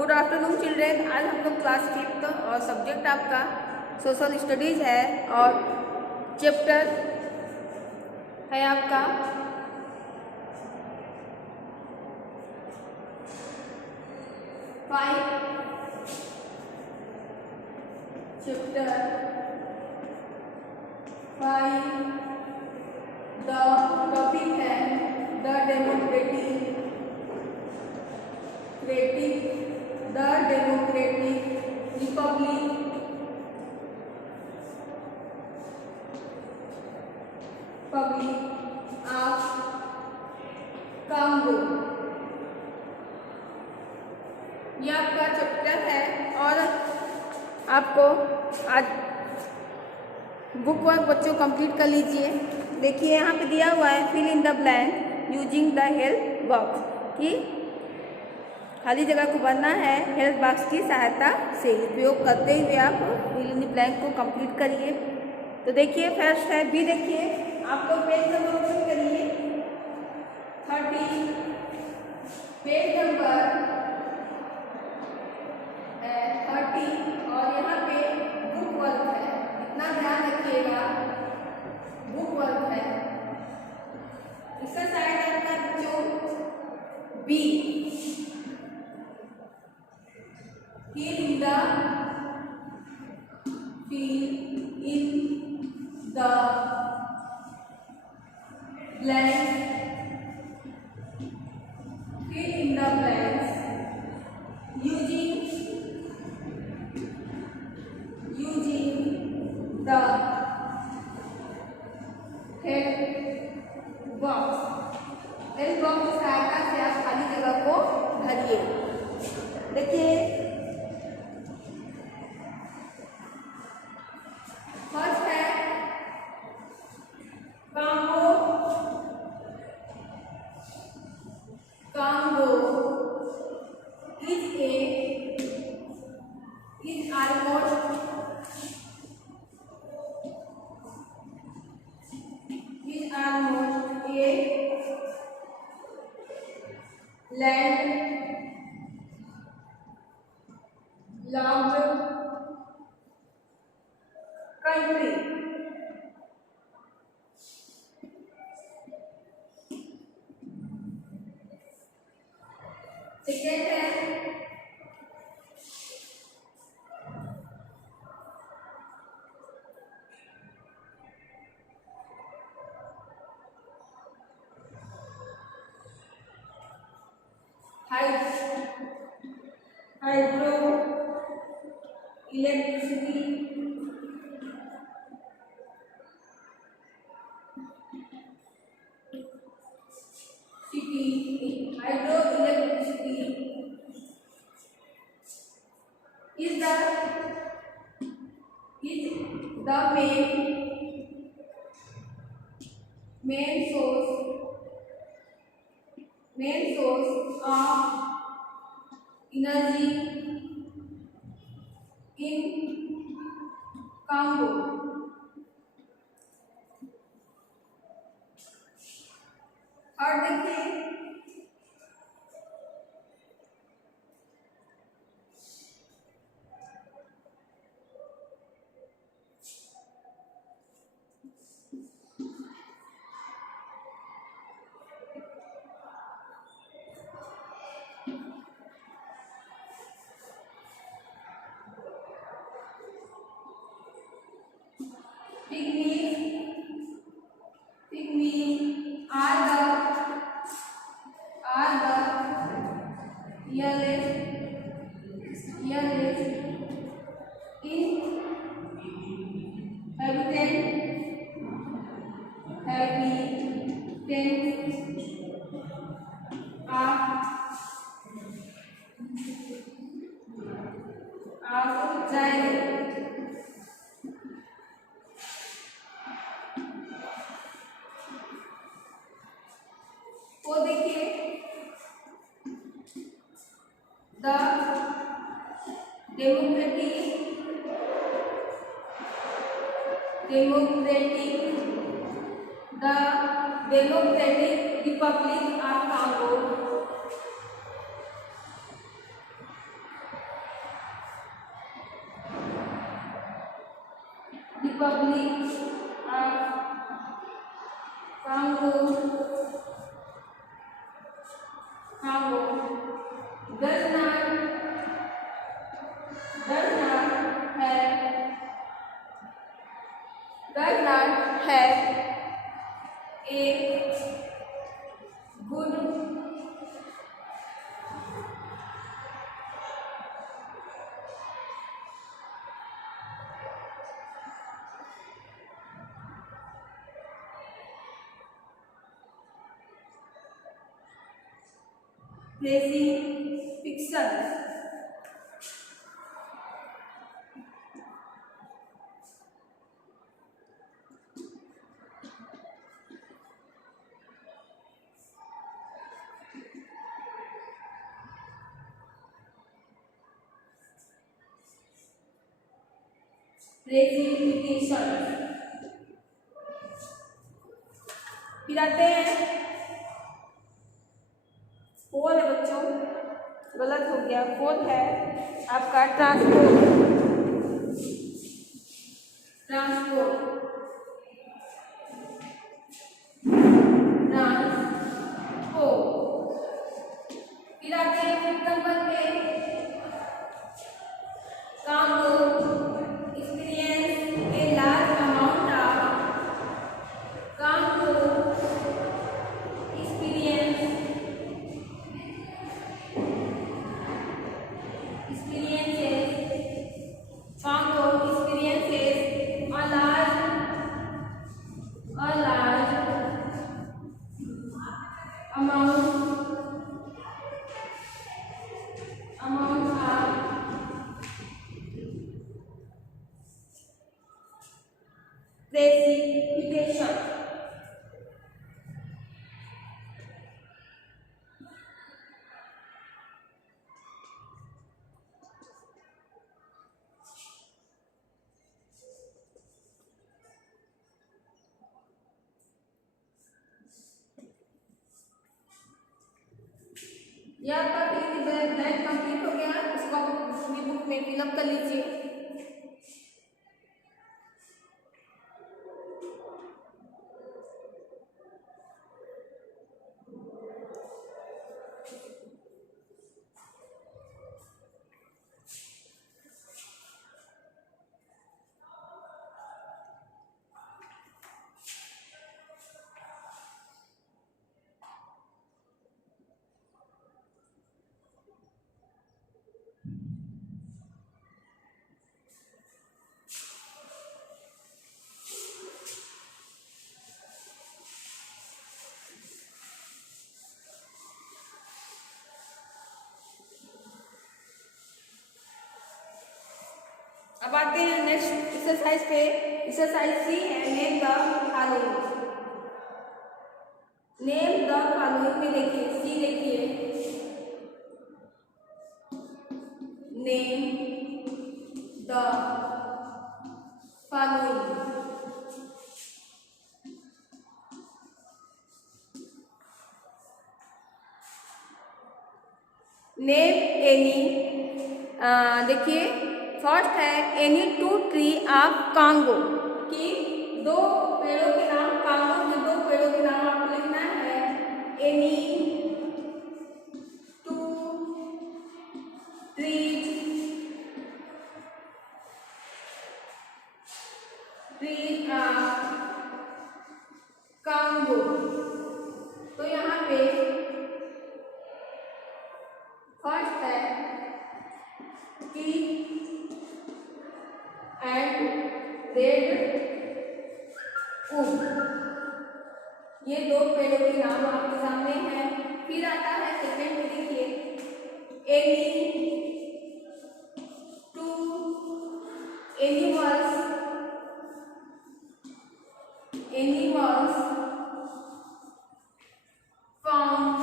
Good afternoon children. आज हम लोग क्लास 5th और सब्जेक्ट आपका सोशल स्टडीज़ है और चैप्टर है आपका चैप्टर 5। द टॉपिक है the democratic Republic of Congo. ये आपका चैप्टर है और आपको आज बुक वर्क बच्चों कंप्लीट कर लीजिए। देखिए यहाँ पे दिया हुआ है fill in the blank using the help box कि खाली जगह को भरना है हेल्प बॉक्स की सहायता से उपयोग करते हुए आप फिल इन द ब्लैंक को कंप्लीट करिए। तो देखिए फर्स्ट है बी। देखिए आप लोग पेज नंबर ओपन करिए 30। पेज नंबर 30 और यहाँ पे बुक वर्क है, इतना ध्यान रखिएगा बुक वर्क है। एक्सरसाइज आपका बच्चों B fill in the blanks using the help box। Help box की सहायता से आप खाली जगह को भरिए। देखिए फर्स्ट है Congo. Congo is almost a landlocked country। Second है hydroelectricity is the main source of energy in Congo। और देखिए pygmies are the of giant। वो देखिए the democratic Republic of Congo Republic of Congo, Congo. does not have a good classification। फिर आते हैं four है बच्चों, गलत हो गया। फोर है आपका ट्रांसपोर्ट, ट्रांसपोर्ट, ट्रांसपोर्ट। फिर आते हैं फिफ्थ नंबर पे Congo experience a large amount of, Congo precipitation। यह आपका ब्लैंक कंप्लीट हो गया, इसको आप अपनी बुक में फिलअप कर लीजिए। अब आते हैं नेक्स्ट एक्सरसाइज पे। एक्सरसाइज सी है name the following. Name the following में देखिए सी, देखिए name the following. Name any, देखिए फर्स्ट है any to tree of Congo, कि दो पेड़ों के नाम, कांगो के दो पेड़ों के नाम आपको लिखना है। Any to trees, trees of Congo. तो यहाँ पे फर्स्ट है कि एंड रेड वुड, ये दो पेड़ों के नाम आपके सामने हैं। फिर आता है सेकंड, देखिए any two animals, animals found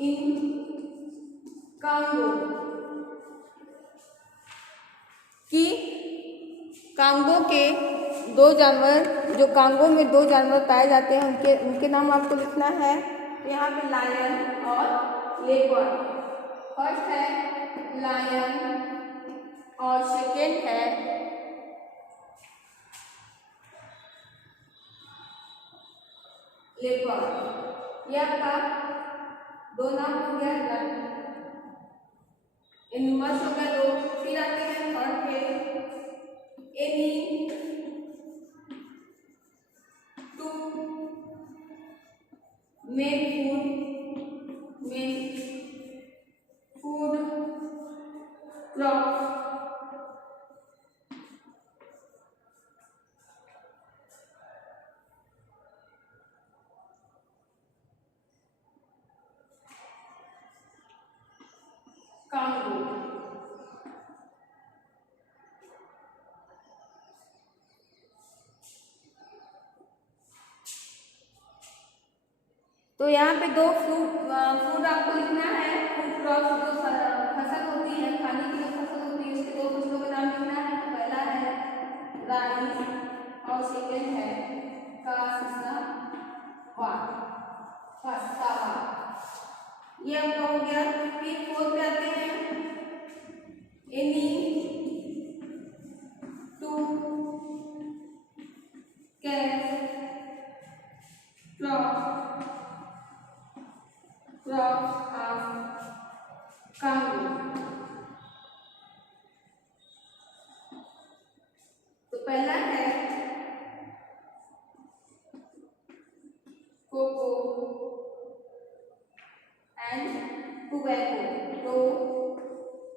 in Congo, कि कांगो के दो जानवर, जो कांगो में दो जानवर पाए जाते हैं, उनके नाम आपको लिखना है। तो यहाँ पे लायन और लेपर्ड। फर्स्ट है लायन और सेकेंड है लेपर्ड। ये आपका दो नाम हो गया, एनिमल्स हो गया दो। फिर आते हैं थर्ड पे, any two make food crop. Congo. तो यहाँ पे दो फूड आपको लिखना है। फूड क्रॉप जो फसल होती है, खाने की जो फसल होती है, उसके दो फसलों का नाम लिखना है। तो पहला है राइस और सेकेंड है कासावा। ये आपका हो गया। फिर फोर्थ पे आते हैं, any two cash crop of Congo. तो पहला है कोको एंड टोबैको।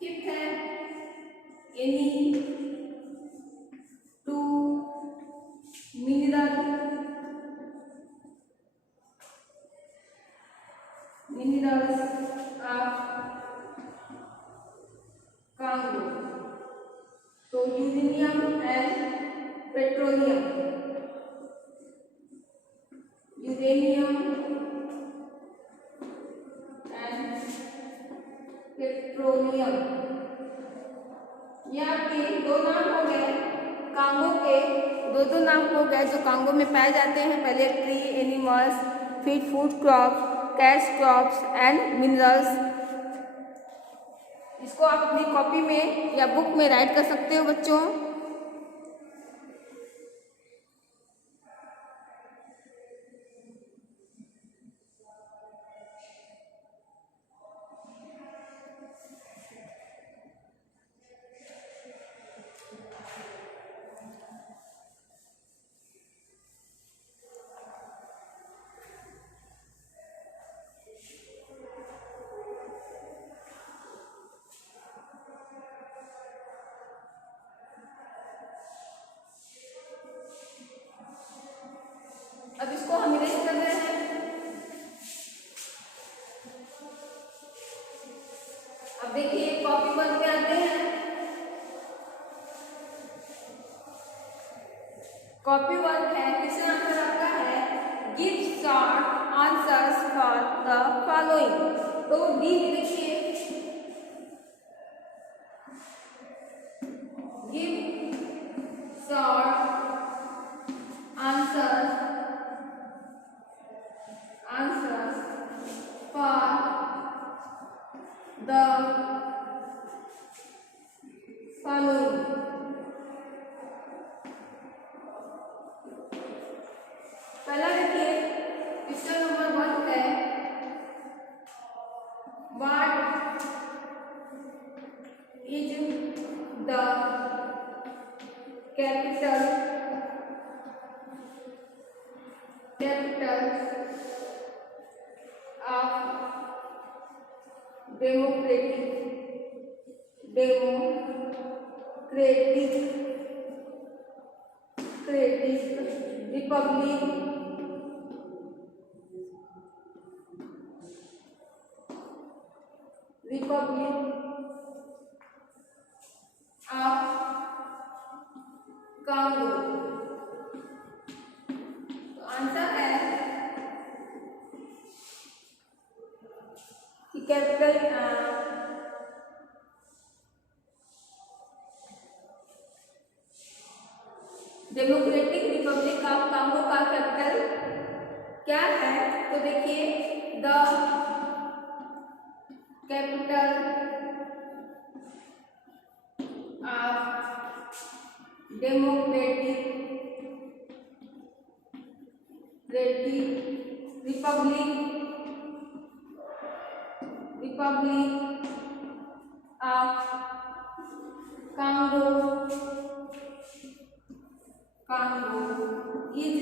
फिफ्थ है any two minerals of Congo. तो uranium and petroleum. Uranium and petroleum. ये आपके दो नाम हो गए कांगो के। दो नाम हो गए जो कांगो में पाए जाते हैं। पहले ट्री एनिमल्स, फिर food crop, cash crops and minerals. इसको आप अपनी कॉपी में या बुक में राइट कर सकते हो बच्चों। अब इसको हम इरेज कर रहे हैं। अब देखिए कॉपी वन पे आते हैं। कॉपी वन है, क्वेश्चन आंसर आपका है give short answers for the following. तो डी में देखिए give short answers for the following। पहला देखिए क्वेश्चन नंबर 1 है what is the capital of Democratic Republic of Congo. तो आंसर है कि capital democratic Republic of Congo का कैपिटल क्या है? तो देखिए, the capital of Democratic Republic of Congo is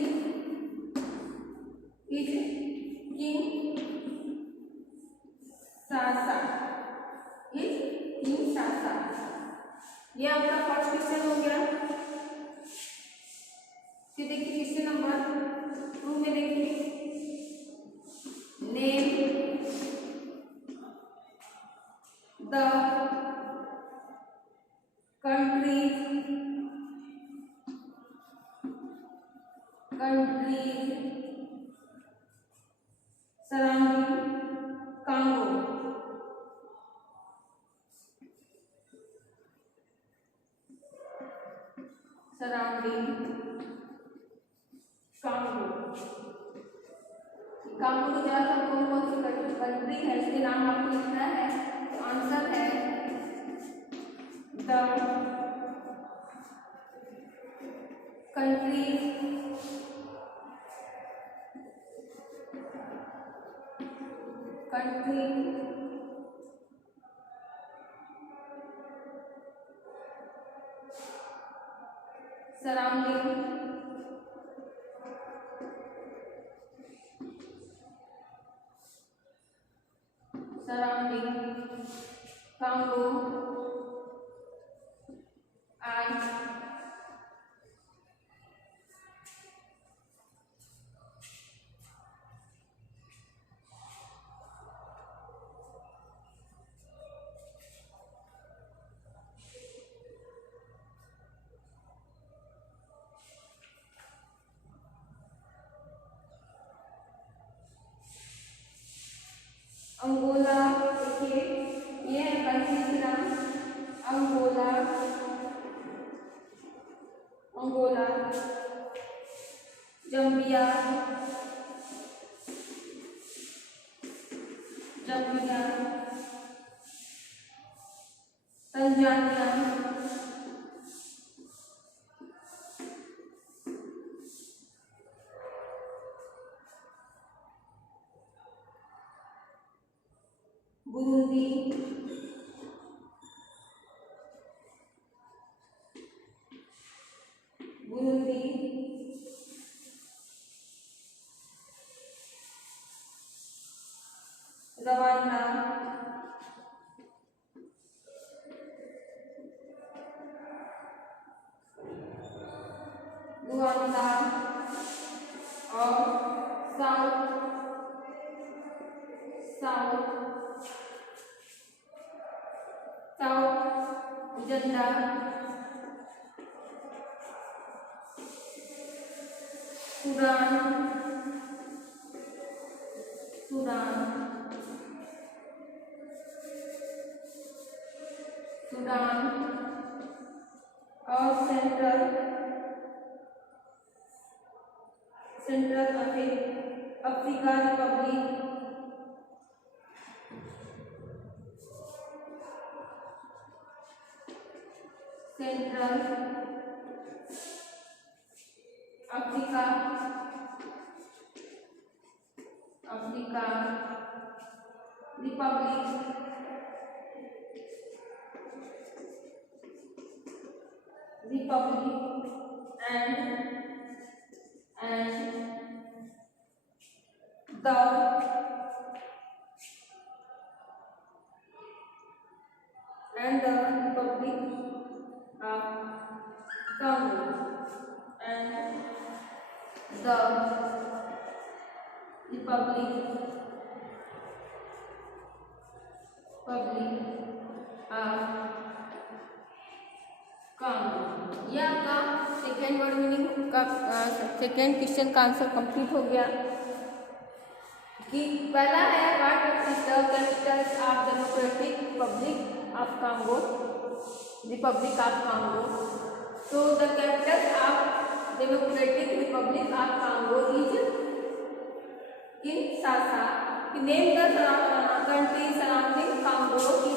Kinshasa ये आपका फर्स्ट क्वेश्चन हो गया। फिर देखिए क्वेश्चन नंबर 2 में देखिए, name the countries surrounding Congo. Congo के ज्यादातर कौन कौन सी कंट्री है इसके नाम आपको लिखना है। तो आंसर है the country surrounding Congo and Angola. देखिए ये है कंट्री के नाम, Angola, Zambia, Tanzania, Burundi, Rwanda, Rwanda और साउथ उगांडा, सूडान और Central Africa Republic, Central Africa Republic and the Republic of Congo and the Republic of Congo. ये आपका second word meaning का सेकेंड क्वेश्चन का answer complete हो गया। कि पहला है what is the capital of Democratic Republic of Congo. तो the capital of Republic of Congo is Kinshasa. Name the country surrounding Congo की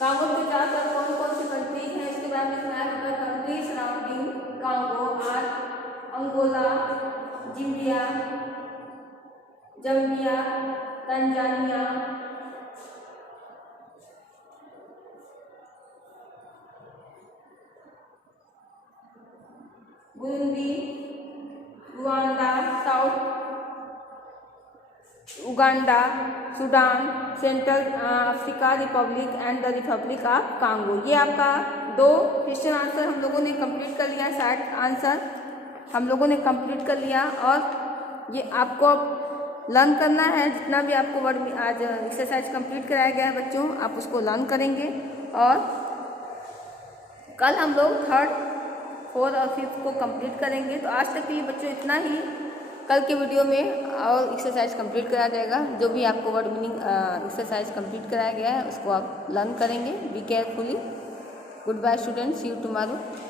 कांगो के चारों कौन कौन सी कंट्री है इसके बारे में लिखना है। The country surrounding Congo are Angola, Zambia, Tanzania, Burundi, Rwanda, south Uganda, Sudan, Central Africa Republic and the Republic of Congo. ये आपका 2 क्वेश्चन आंसर हम लोगों ने कंप्लीट कर लिया। 60 आंसर हम लोगों ने कंप्लीट कर लिया और ये आपको लर्न करना है। जितना भी आपको वर्ड आज एक्सरसाइज कंप्लीट कराया गया है बच्चों, आप उसको लर्न करेंगे और कल हम लोग 3rd, 4th और 5th को कंप्लीट करेंगे। तो आज तक के लिए बच्चों इतना ही। कल के वीडियो में और एक्सरसाइज कंप्लीट कराया जाएगा। जो भी आपको वर्ड मीनिंग एक्सरसाइज कंप्लीट कराया गया है उसको आप लर्न करेंगे। Be carefully. Goodbye students, see you tomorrow.